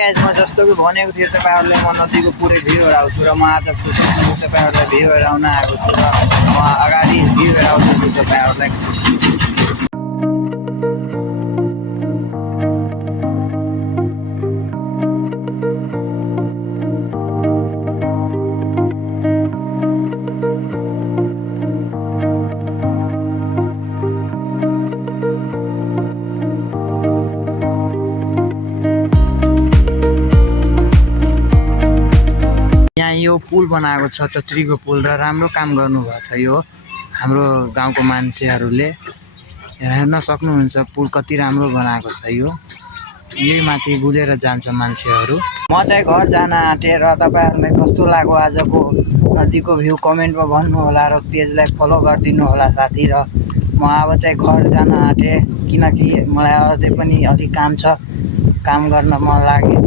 Guys म जस्तो कि भनेको थिएँ तपाईहरुलाई म नदीको पुरै भ्यू हेराउँछु र म आज खुसी तपाईहरुलाई भ्यू हेराउन आएको छु र म अगाडि भ्यू हेराउँछु तपाईहरुलाई। यहाँ यो पुल बनाएको छ चच्रीको पुल र राम्रो काम गर्नुभएको छ यो हाम्रो गाउँको मान्छेहरूले हेर्न सक्नुहुन्छ पुल कति राम्रो बनाएको छ यो यही माथि बुलेर जान्छ मान्छेहरू। म चाहिँ घर जान आँटेँ र तपाईहरुलाई कस्तो लाग्यो आजको नदीको भ्यू कमेन्टमा भन्नु होला र पेजलाई फलो गरिदिनु होला साथी। र म अब चाहिँ घर जान आँटेँ किनकि मलाई अझै पनि अलि काम छ, काम गर्न मन लाग्यो।